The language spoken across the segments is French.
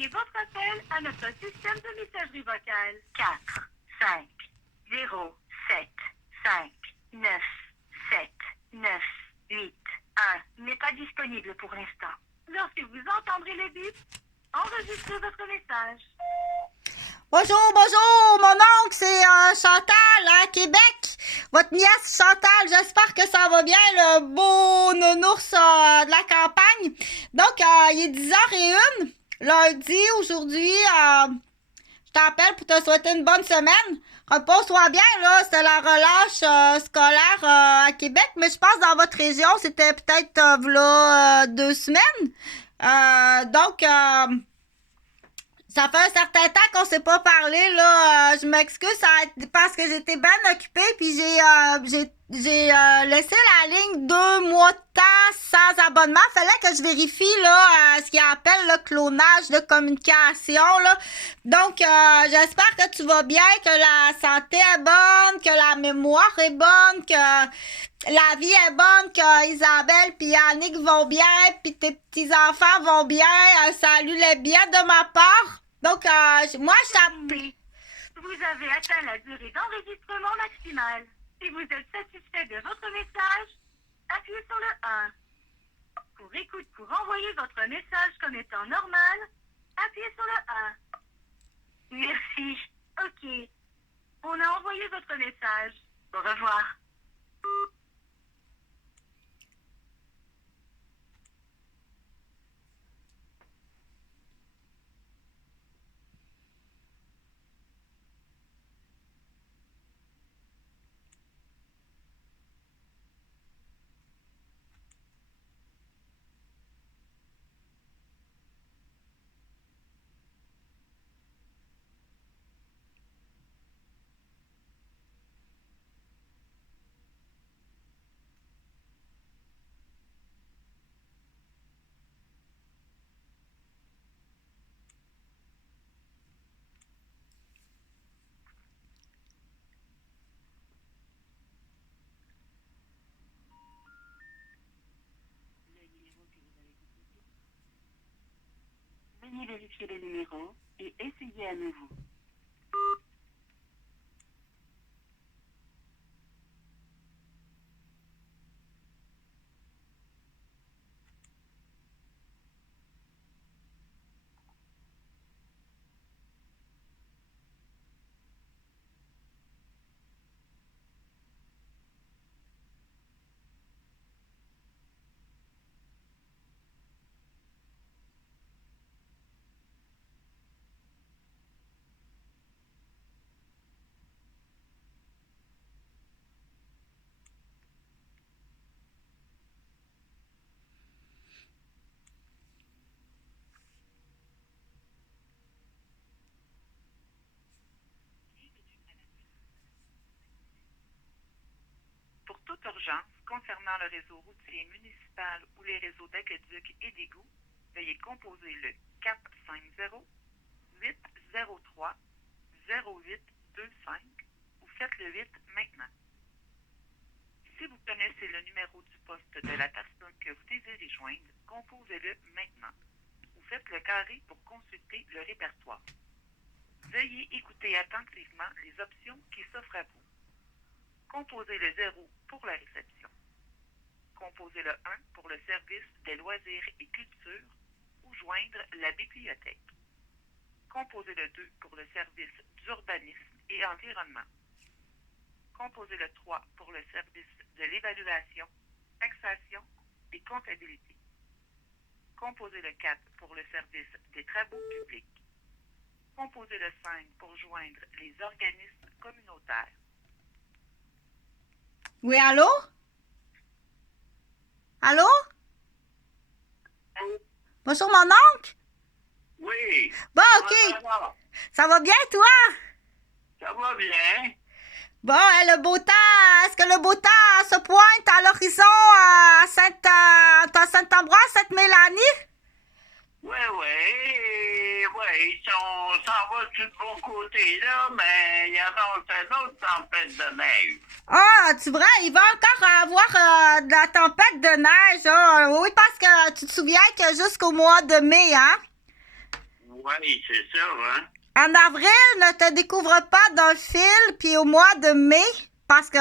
envoyer votre appel à notre système de messagerie vocale. 4, 5, 0, 7, 5, 9, 7, 9, 8, 1 n'est pas disponible pour l'instant. Lorsque vous entendrez le bip, enregistrez votre message. Bonjour, bonjour, mon oncle, c'est Chantal à Québec. Votre nièce Chantal, j'espère que ça va bien, le beau nounours de la campagne. Donc, il est 10h01, lundi, aujourd'hui. Je t'appelle pour te souhaiter une bonne semaine. Repose-toi bien, là, c'était la relâche scolaire à Québec, mais je pense que dans votre région, c'était peut-être voilà 2 semaines. Donc, ça fait un certain temps qu'on s'est pas parlé, là. Je m'excuse, ça a été parce que j'étais bien occupée, puis j'ai laissé la ligne 2 mois de temps sans abonnement. Fallait que je vérifie, là, ce qu'ils appellent le clonage de communication, là. Donc, j'espère que tu vas bien, que la santé est bonne, que la mémoire est bonne, que la vie est bonne, que Isabelle puis Yannick vont bien, puis tes petits-enfants vont bien. Salut les biens de ma part. Donc, moi, je t'appelle. Vous avez atteint la durée d'enregistrement maximale. Si vous êtes satisfait de votre message, appuyez sur le 1. Pour envoyer votre message comme étant normal, appuyez sur le 1. Merci. OK. On a envoyé votre message. Au revoir. Veuillez vérifier le numéro et essayez à nouveau. Pour toute urgence concernant le réseau routier municipal ou les réseaux d'aqueduc et d'égouts, veuillez composer le 450-803-0825 ou faites le 8 maintenant. Si vous connaissez le numéro du poste de la personne que vous désirez joindre, composez-le maintenant ou faites le carré pour consulter le répertoire. Veuillez écouter attentivement les options qui s'offrent à vous. Composez le 0 pour la réception. Composez le 1 pour le service des loisirs et culture ou joindre la bibliothèque. Composez le 2 pour le service d'urbanisme et environnement. Composez le 3 pour le service de l'évaluation, taxation et comptabilité. Composez le 4 pour le service des travaux publics. Composez le 5 pour joindre les organismes communautaires. Oui, allô? Allô? Bonjour, mon oncle? Oui. Bon, OK. Ça va bien, toi? Ça va bien. Bon, le beau temps, est-ce que le beau temps se pointe à l'horizon à Saint-Ambroise, Sainte-Mélanie? Oui, on s'en va sur le bon côté, là, mais il y annonce une autre tempête de neige. Ah, tu vrai, il va encore avoir de la tempête de neige. Ah. Oui, parce que tu te souviens que jusqu'au mois de mai, hein? Oui, c'est ça, hein? En avril, ne te découvre pas d'un fil, puis au mois de mai, parce que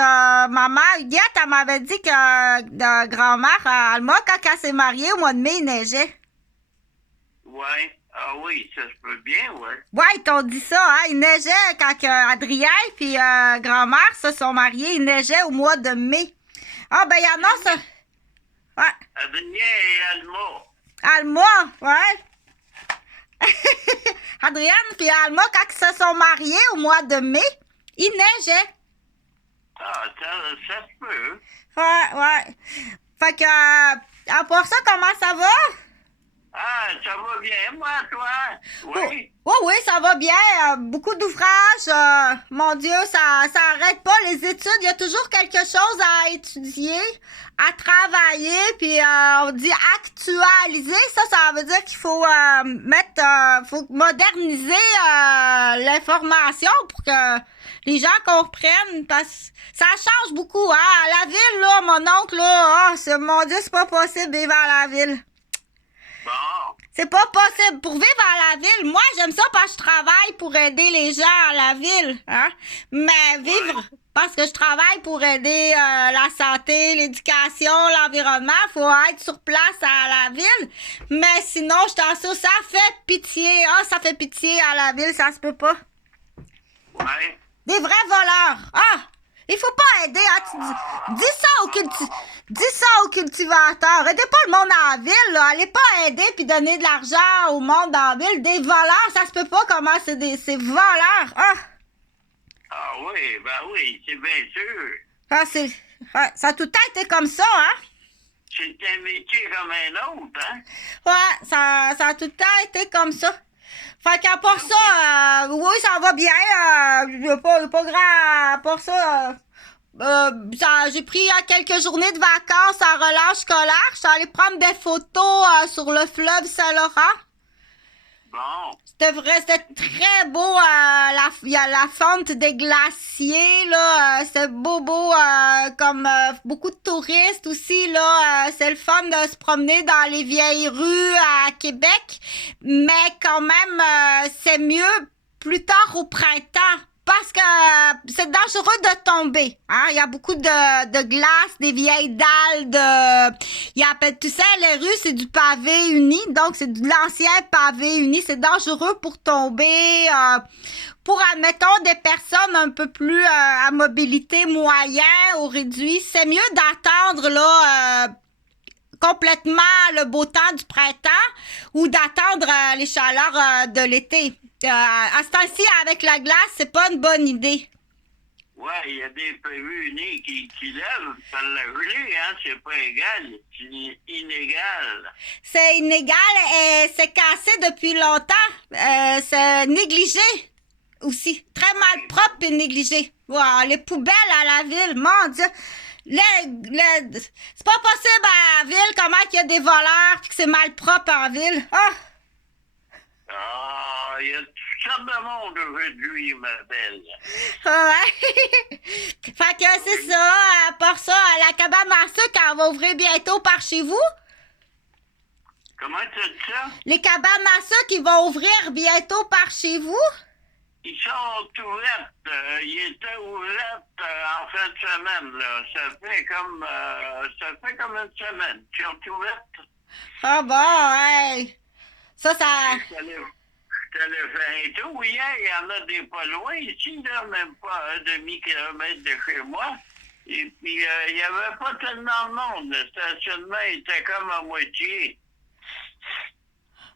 ma mère, Huguette, elle m'avait dit que grand-mère Alma, quand elle s'est mariée, au mois de mai, il neigeait. Oui. Ah oui, ça se peut bien, oui. Ouais, ils t'ont dit ça, hein? Il neigeait quand Adrien puis grand-mère se sont mariés, il neigeait au mois de mai. Ah, ben, il y en a, ça. Ouais. Adrien et Alma. Alma, ouais. Adrienne puis Alma, quand ils se sont mariés au mois de mai, il neigeait. Ah, ça se peut. Ouais. Fait que, à part ça, comment ça va? Ah, ça va bien, moi, toi? Oui. Oui, ça va bien. Beaucoup d'ouvrages. Mon Dieu, ça arrête pas. Les études, il y a toujours quelque chose à étudier, à travailler, puis on dit actualiser. Ça veut dire qu'il faut faut moderniser l'information pour que les gens comprennent, parce que ça change beaucoup. Hein? À la ville, là, mon oncle, là, mon Dieu, c'est pas possible de vivre à la ville. Bon. C'est pas possible. Pour vivre à la ville, moi, j'aime ça parce que je travaille pour aider les gens à la ville. Hein? Mais vivre, parce que je travaille pour aider la santé, l'éducation, l'environnement, faut être sur place à la ville. Mais sinon, je t'assure, ça fait pitié. Ah, ça fait pitié à la ville, ça se peut pas. Oui. Des vrais voleurs. Ah! Il faut pas aider, hein? Dis ça aux cultivateurs. Aidez pas le monde à la ville, là. Allez pas aider puis donner de l'argent au monde dans la ville. Des voleurs, ça se peut pas comment c'est voleurs. Ah! Ah oui, ben oui, c'est bien sûr. Ça a tout le temps été comme ça, hein? C'est un métier comme un autre, hein? Ouais, ça a tout le temps été comme ça. Fait qu'à part ça, oui, ça va bien. Pas grand. À part ça, j'ai pris quelques journées de vacances en relâche scolaire. Je suis allée prendre des photos sur le fleuve Saint-Laurent. Bon. C'était très beau. Il y a la fonte des glaciers, là. C'est beau, comme beaucoup de touristes aussi, là. C'est le fun de se promener dans les vieilles rues à Québec. Mais quand même, c'est mieux plus tard au printemps. Parce que c'est dangereux de tomber. Hein? Il y a beaucoup de glace, des vieilles dalles. Tu sais, les rues, c'est du pavé uni. Donc, c'est de l'ancien pavé uni. C'est dangereux pour tomber. Pour, admettons, des personnes un peu plus à mobilité moyenne ou réduite, c'est mieux d'attendre là complètement le beau temps du printemps ou d'attendre les chaleurs de l'été. À ce temps-ci, avec la glace, c'est pas une bonne idée. Ouais, il y a des PV unis qui lèvent par la gelée, hein, c'est pas égal, c'est inégal. C'est inégal et c'est cassé depuis longtemps. C'est négligé aussi. Très mal propre et négligé. Wow, les poubelles à la ville, mon Dieu. C'est pas possible à la ville comment qu'il y a des voleurs et que c'est mal propre en ville. Ah, il y a toutes sortes de monde aujourd'hui, ma belle. Ouais. Fait que c'est ça. À part ça, la cabane à sucre, elle va ouvrir bientôt par chez vous. Comment tu dis ça? Les cabanes à sucre, ils vont ouvrir bientôt par chez vous. Ils sont ouverts. Ils étaient ouverts en fin de semaine, là. Ça fait comme une semaine. Ils sont ouverts. Ah bon, ouais. Ça... Je t'allais faire un tour hier. Il y en a des pas loin ici, là, même pas un demi-kilomètre de chez moi. Et puis, il n'y avait pas tellement de monde. Le stationnement était comme à moitié.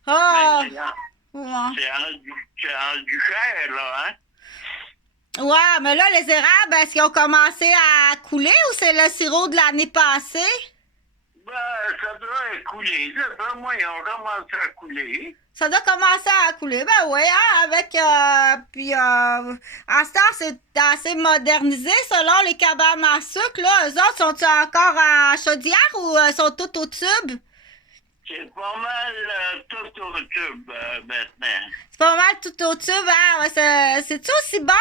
Oh! C'est rendu cher, là, hein? Ouais, mais là, les érables, est-ce qu'ils ont commencé à couler ou c'est le sirop de l'année passée? Ben, ça doit couler. Là, ben, moi, ils ont commencé à couler. Ça doit commencer à couler, ben oui, hein, avec, puis, à ce temps, c'est assez modernisé, selon les cabanes à sucre, là. Eux autres, sont-ils encore en chaudière ou sont toutes au tube? C'est pas mal tout au tube, maintenant. C'est pas mal tout au tube, hein? C'est-tu aussi bon?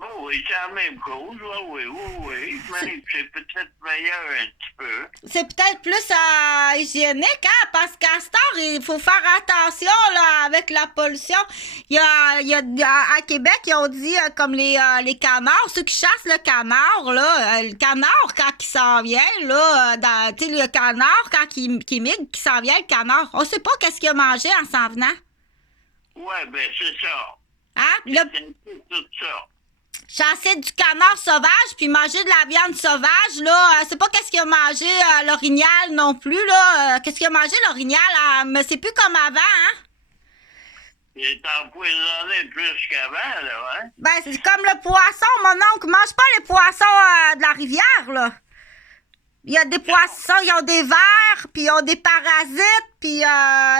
Bon, oui, c'est la même cause. Oui. Mais c'est peut-être meilleur un petit peu. C'est peut-être plus hygiénique, hein, parce qu'à cette heure, il faut faire attention là, avec la pollution. À Québec, ils ont dit comme les canards, ceux qui chassent le canard, là, le canard, quand il s'en vient, là, tu sais, le canard, quand il migre, qui s'en vient, le canard, on sait pas qu'est-ce qu'il a mangé en s'en venant. Ouais, ben c'est ça. Hein? C'est tout ça. Chasser du canard sauvage puis manger de la viande sauvage, là, c'est pas qu'est-ce qu'il a mangé l'orignal non plus, là. Qu'est-ce qu'il a mangé l'orignal, mais c'est plus comme avant, hein? Il est empoisonné plus qu'avant, là, hein? Ben, c'est comme le poisson, mon oncle. Mange pas les poissons de la rivière, là. Il y a des poissons, ils ont des vers, puis ils ont des parasites, puis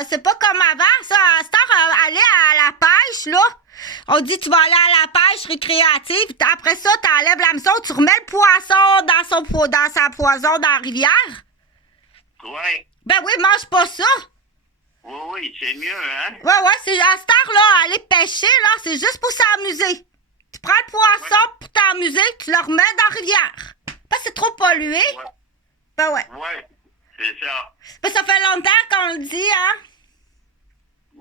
c'est pas comme avant, ça. À cette heure, aller à la pêche, là. On dit, tu vas aller à la pêche récréative, puis après ça, t'enlèves l'hameçon, tu remets le poisson dans sa poison dans la rivière. Ouais. Ben oui, mange pas ça. Oui, c'est mieux, hein? Ouais, c'est à cette heure, là, aller pêcher, là, c'est juste pour s'amuser. Tu prends le poisson pour t'amuser, tu le remets dans la rivière. Pas c'est trop pollué. Ouais. Ben ouais. Ouais, c'est ça. Ben, ça fait longtemps qu'on le dit, hein?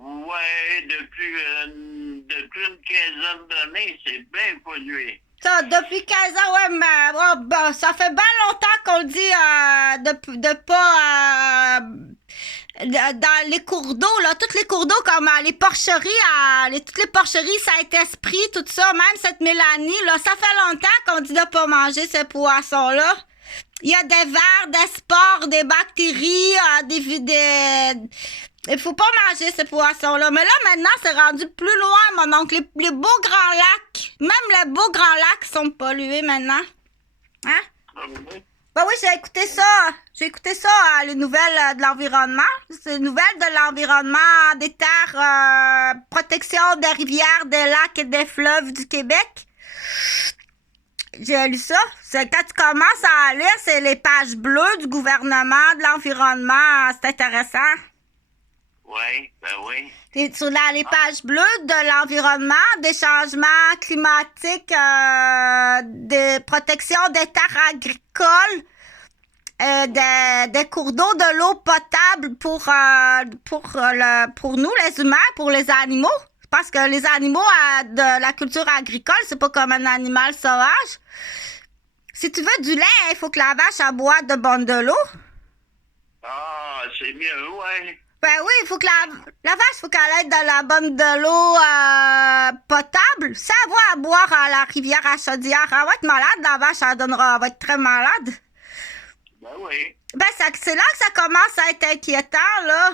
Ouais, depuis une quinzaine d'années, c'est bien pollué. Ça, depuis 15 ans, ouais, mais ben, ça fait bien longtemps qu'on le dit de pas... dans les cours d'eau, là, tous les cours d'eau, comme les porcheries, toutes les porcheries Saint-Esprit, tout ça, même cette Mélanie, là, ça fait longtemps qu'on dit de pas manger ces poissons-là. Il y a des vers, des spores, des bactéries, il faut pas manger ces poissons-là. Mais là, maintenant, c'est rendu plus loin, mon oncle. Les beaux grands lacs, même les beaux grands lacs sont pollués maintenant. Hein? Ben oui, j'ai écouté ça, les nouvelles de l'environnement. C'est les nouvelles de l'environnement, des terres, protection des rivières, des lacs et des fleuves du Québec. J'ai lu ça. C'est quand tu commences à lire, c'est les pages bleues du gouvernement, de l'environnement. C'est intéressant. Oui, ben oui. C'est sur les pages bleues de l'environnement, des changements climatiques, des protections des terres agricoles, des cours d'eau, de l'eau potable pour nous, les humains, pour les animaux. Parce que les animaux de la culture agricole, c'est pas comme un animal sauvage. Si tu veux du lait, il faut que la vache elle boive de l'eau. Ah, c'est mieux, ouais. Ben oui, il faut que la vache, faut qu'elle aille dans la bonne de l'eau potable. Si elle va à boire à la rivière à Chaudière, elle va être malade, la vache, elle va être très malade. Ben oui. Ben, c'est là que ça commence à être inquiétant, là.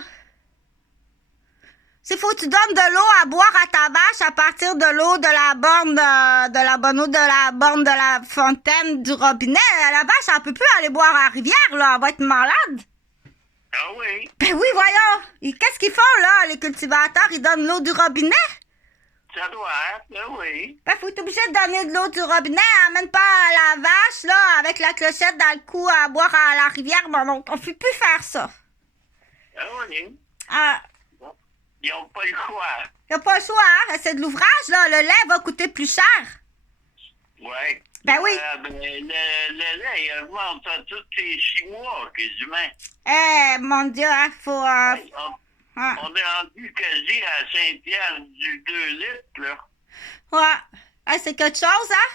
S'il faut que tu donnes de l'eau à boire à ta vache à partir de l'eau de la borne de la bonne eau de la borne de la fontaine du robinet, la vache, elle peut plus aller boire à la rivière, là, elle va être malade. Ah oui. Ben oui, voyons. Et qu'est-ce qu'ils font, là, les cultivateurs? Ils donnent l'eau du robinet? Ça doit être, ben oui. Ben, faut être obligé de donner de l'eau du robinet. Amène pas la vache, là, avec la clochette dans le cou à boire à la rivière. Bon, donc, on peut plus faire ça. Ah oui. Ah. Ils n'ont pas le choix. Y a pas le choix, hein? C'est de l'ouvrage, là. Le lait va coûter plus cher. Oui. Ben oui. Le lait, il augmente à tous les 6 mois, quasiment. Eh, mon Dieu, hein, faut... On est rendu quasi à Saint-Pierre du 2 litres, là. Ouais. Ah, c'est quelque chose, hein?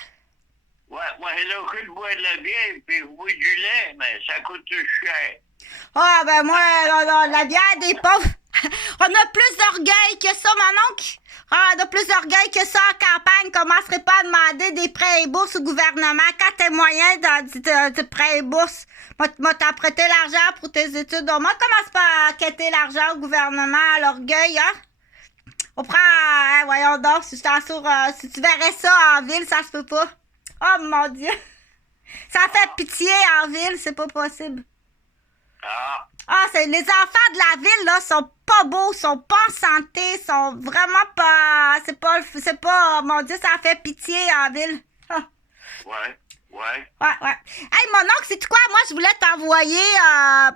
Ouais, moi, là, je bois de la bière puis je bois du lait, mais ça coûte cher. Ah, ben moi, la bière des pauvres... On a plus d'orgueil que ça, mon oncle. Ah, on a plus d'orgueil que ça en campagne. Commencerait pas à demander des prêts et bourses au gouvernement quand t'es moyen de prêts et bourses. Moi, t'as prêté l'argent pour tes études. Donc, moi, commence pas à quêter l'argent au gouvernement à l'orgueil, hein. On prend, voyons donc, si je t'assure, si tu verrais ça en ville, ça se peut pas. Oh, mon Dieu. Ça fait pitié en ville, c'est pas possible. Ah, les enfants de la ville, là, sont pas beaux, sont pas en santé, sont vraiment pas... C'est pas... Mon Dieu, ça fait pitié en ville. Ah. Ouais. Ouais. Ouais. Hey, mon oncle, c'est quoi? Moi, je voulais t'envoyer,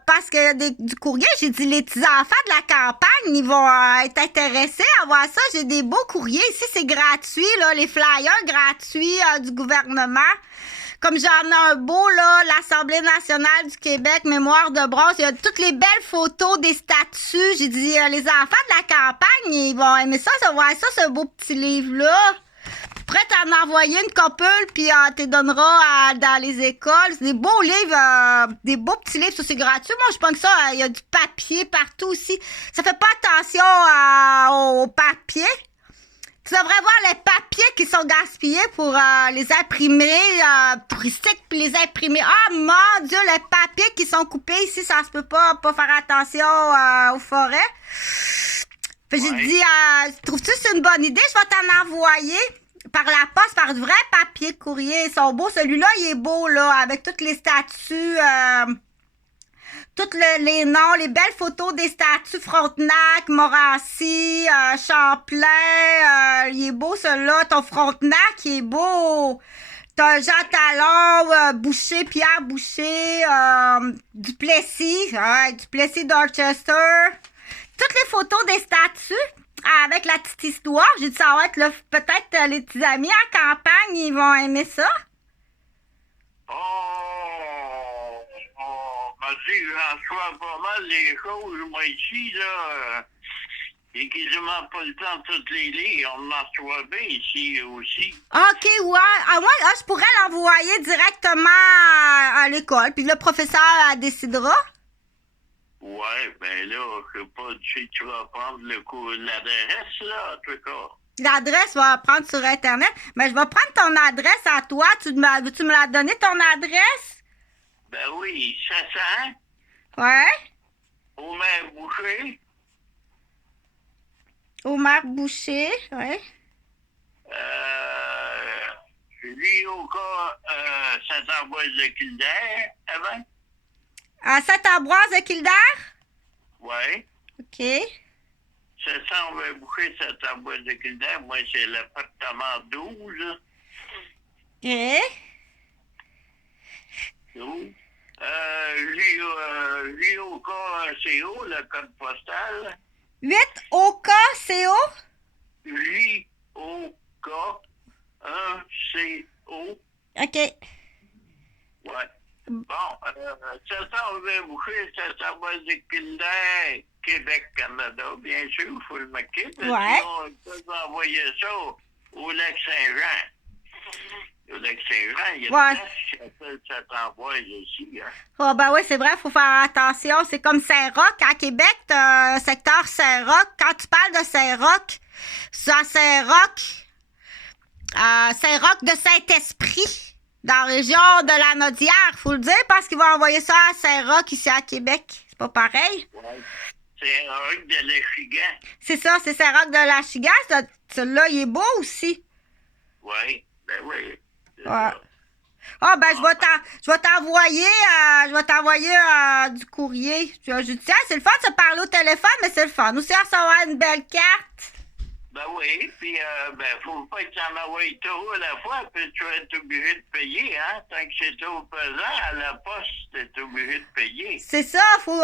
parce que du courrier, j'ai dit, les petits enfants de la campagne, ils vont être intéressés à voir ça. J'ai des beaux courriers. Ici, c'est gratuit, là, les flyers gratuits du gouvernement. Comme j'en ai un beau, là, l'Assemblée nationale du Québec, mémoire de bronze. Il y a toutes les belles photos des statues. J'ai dit, les enfants de la campagne, ils vont aimer ça, voir ça, ce beau petit livre-là. Prête à en envoyer une copule, puis tu donneras dans les écoles. C'est des beaux livres, des beaux petits livres, ça c'est gratuit. Moi, je pense que ça, il y a du papier partout aussi. Ça fait pas attention au papier. Tu devrais voir les papiers qui sont gaspillés pour les imprimer, touristiques, puis les imprimer. Ah, mon Dieu, les papiers qui sont coupés ici, ça se peut pas faire attention aux forêts. Puis j'ai dit, trouves-tu que c'est une bonne idée? Je vais t'en envoyer. Par la poste, par du vrai papier de courrier. Ils sont beaux. Celui-là, il est beau, là, avec toutes les statues, tous les noms, les belles photos des statues Frontenac, Morancy, Champlain. Il est beau, celui-là. Ton Frontenac, il est beau. T'as Jean Talon, Boucher, Pierre Boucher, Duplessis, Duplessis d'Orchester. Toutes les photos des statues. Avec la petite histoire, j'ai dit ça va être peut-être les petits amis en campagne, ils vont aimer ça. Vas-y, j'en reçois pas mal les choses, moi ici, là. J'ai quasiment pas le temps de toutes les lire. On en reçoit bien ici aussi. OK, ouais. Moi, je pourrais l'envoyer directement à l'école, puis le professeur décidera. Ouais, ben là, je sais pas, tu vas prendre l'adresse, là, en tout cas. L'adresse, je vais la prendre sur Internet. Mais je vais prendre ton adresse à toi. Veux-tu me la donner, ton adresse? Ben oui, 700. Ouais. Omer Boucher. Omer Boucher, ouais. Lioka, Saint-Ambroise de Kildare, avant. À Saint-Ambroise de Kildare? Ouais. OK. 700, on va boucher Saint-Ambroise de Kildare. Moi, c'est l'appartement 12. OK. 12. J-O-K-C-O, le code postal. 8 OKCO? J-O-K-1-C-O. OK. Ouais. Bon, 700, on va boucher Saint-Ambroise de Kildare, Québec, Canada, bien sûr, il faut le marquer. Ouais. On peut envoyer ça au lac Saint-Jean. Au lac Saint-Jean, il y a Ouais. une place qui s'appelle Saint-Ambroise aussi. Hein. Oh, ben oui, c'est vrai, il faut faire attention. C'est comme Saint-Roch. À Québec, t'as un secteur Saint-Roch. Quand tu parles de Saint-Roch, c'est à Saint-Roch. Saint-Roch de Saint-Esprit. Dans la région de la Naudière, faut le dire, parce qu'ils vont envoyer ça à Saint-Roch, ici à Québec. C'est pas pareil. Ouais. C'est un roc de l'Achigan. C'est ça, c'est Saint-Roch de l'Achigan. Celui-là, il est beau aussi. Oui, ben oui. C'est Ouais. ça. Ah, ben, je vais t'envoyer du courrier. Je dis, c'est le fun de se parler au téléphone, mais c'est le fun. Aussi, recevoir une belle carte. Ben oui, puis faut pas que tu en envoies trop à la fois, puis tu vas être obligé de payer, hein. Tant que c'est trop pesant, à la poste, tu es obligé de payer. C'est ça, faut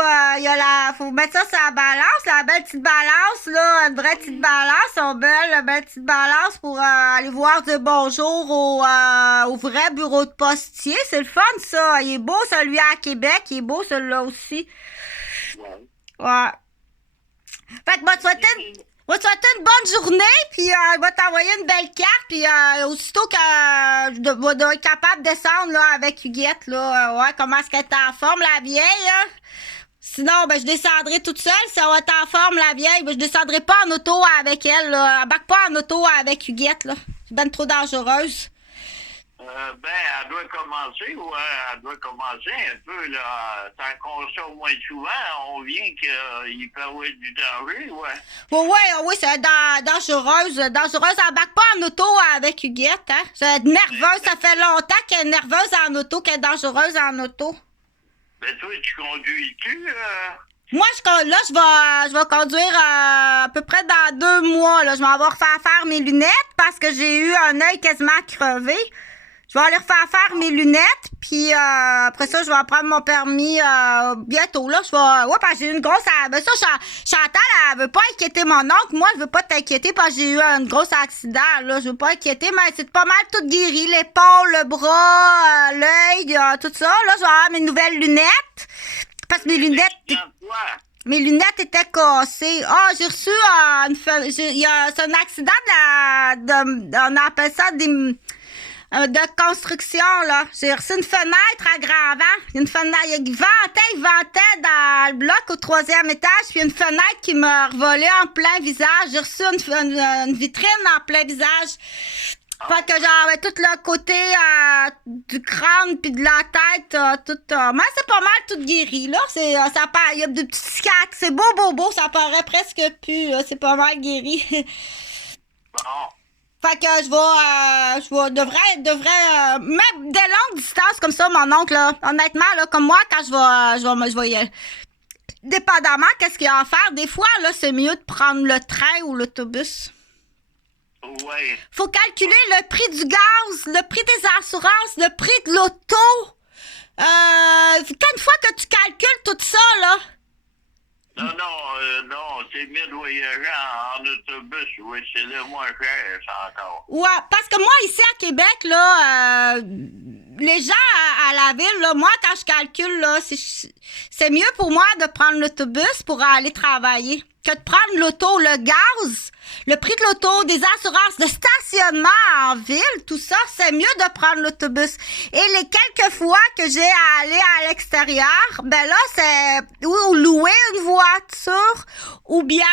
mettre ça sur la balance, la belle petite balance, là, une vraie petite balance, la belle petite balance pour aller voir de bonjour au vrai bureau de postier. C'est le fun, ça. Il est beau, celui à Québec, il est beau, celui-là aussi. Ouais. Ouais. Fait que moi, tu vas te souhaiter une bonne journée, puis je vais t'envoyer une belle carte, puis aussitôt que je dois être capable de descendre là, avec Huguette, là, ouais, comment est-ce qu'elle est en forme, la vieille, hein? Sinon, ben, je descendrai toute seule, si elle va être en forme, la vieille, ben, je descendrai pas en auto avec elle, là. Elle embarque pas en auto avec Huguette, là. C'est ben trop dangereuse. Elle doit commencer, elle doit commencer un peu, là. Tant qu'on sort moins souvent, on vient qu'il peut y avoir du danger, ouais. Oui, c'est dangereuse. Dangereuse, elle embarque pas en auto avec Huguette, hein. C'est nerveuse, ça fait longtemps qu'elle est nerveuse en auto, qu'elle est dangereuse en auto. Ben, toi, tu conduis-tu, Moi, je vais conduire à peu près dans 2 mois, là. Je vais avoir faire mes lunettes parce que j'ai eu un œil quasiment crevé. Je vais aller faire mes lunettes, puis après ça, je vais prendre mon permis bientôt, là. Ouais, parce que j'ai eu une grosse... Ben ça, Chantal, elle veut pas inquiéter mon oncle. Moi, je veux pas t'inquiéter parce que j'ai eu un gros accident, là. Je veux pas inquiéter, mais c'est pas mal tout guéri. L'épaule, le bras, l'œil, tout ça. Là, je vais avoir mes nouvelles lunettes. Parce que mes lunettes... Mes lunettes étaient cassées. Ah, j'ai reçu c'est un accident on appelle ça de construction, là. J'ai reçu une fenêtre à grand vent. Une fenêtre, il ventait dans le bloc au 3e étage, puis une fenêtre qui m'a revolé en plein visage. J'ai reçu une vitrine en plein visage. Fait que j'avais tout le côté du crâne puis de la tête, mais c'est pas mal tout guéri, là. Il y a des petits cicatrices. C'est beau, ça paraît presque plus, là. C'est pas mal guéri. Bon. Fait que devrais, même des longues distances comme ça, mon oncle, là. Honnêtement, là, comme moi, quand je vais y aller. Dépendamment, qu'est-ce qu'il y a à faire. Des fois, là, c'est mieux de prendre le train ou l'autobus. Ouais. Faut calculer le prix du gaz, le prix des assurances, le prix de l'auto. Une fois que tu calcules tout ça, là. Non, c'est mieux de voyager en autobus, oui, c'est le moins cher, ça encore. Ouais, parce que moi, ici à Québec, là, les gens à la ville, là, moi, quand je calcule, là, c'est mieux pour moi de prendre l'autobus pour aller travailler que de prendre l'auto, le gaz, le prix de l'auto, des assurances, le stationnement en ville, tout ça, c'est mieux de prendre l'autobus. Et les quelques fois que j'ai à aller à l'extérieur, ben là, c'est ou louer une voiture ou bien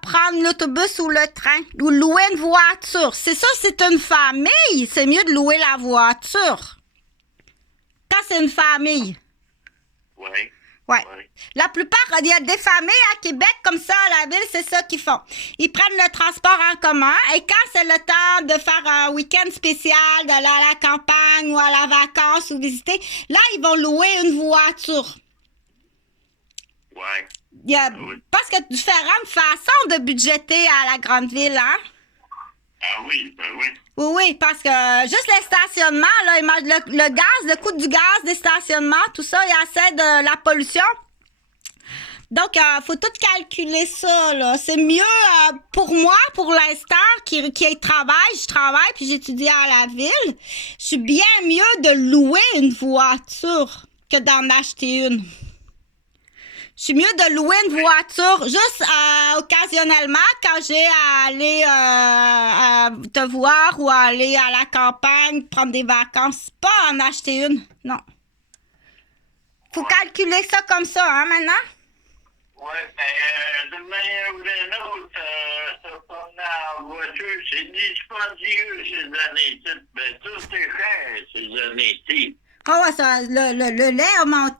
prendre l'autobus ou le train ou louer une voiture. C'est ça, c'est une famille, c'est mieux de louer la voiture. Quand c'est une famille. Oui. Ouais. La plupart, il y a des familles à Québec comme ça à la ville, c'est ça qu'ils font. Ils prennent le transport en commun et quand c'est le temps de faire un week-end spécial, d'aller à la campagne ou à la vacance ou visiter, là, ils vont louer une voiture. Ouais. Il y a parce que différentes façons de budgéter à la grande ville, hein? Ah oui, ben oui. Oui, parce que juste les stationnements, là, le gaz, le coût du gaz, des stationnements, tout ça, il y a assez de la pollution. Donc, faut tout calculer ça, là. C'est mieux pour moi, pour l'instant, qui travaille. Je travaille, puis j'étudie à la ville. Je suis bien mieux de louer une voiture que d'en acheter une. Je suis mieux de louer une voiture juste occasionnellement quand j'ai à aller te voir ou à aller à la campagne, prendre des vacances. Pas en acheter une, non. Faut calculer ça comme ça, hein, maintenant? Oui, mais d'une manière ou d'une autre, se promener en voiture, c'est dispendieux ces années-ci. Ben, tout est cher ces années-ci. Ah ouais, ça, le lait a monté.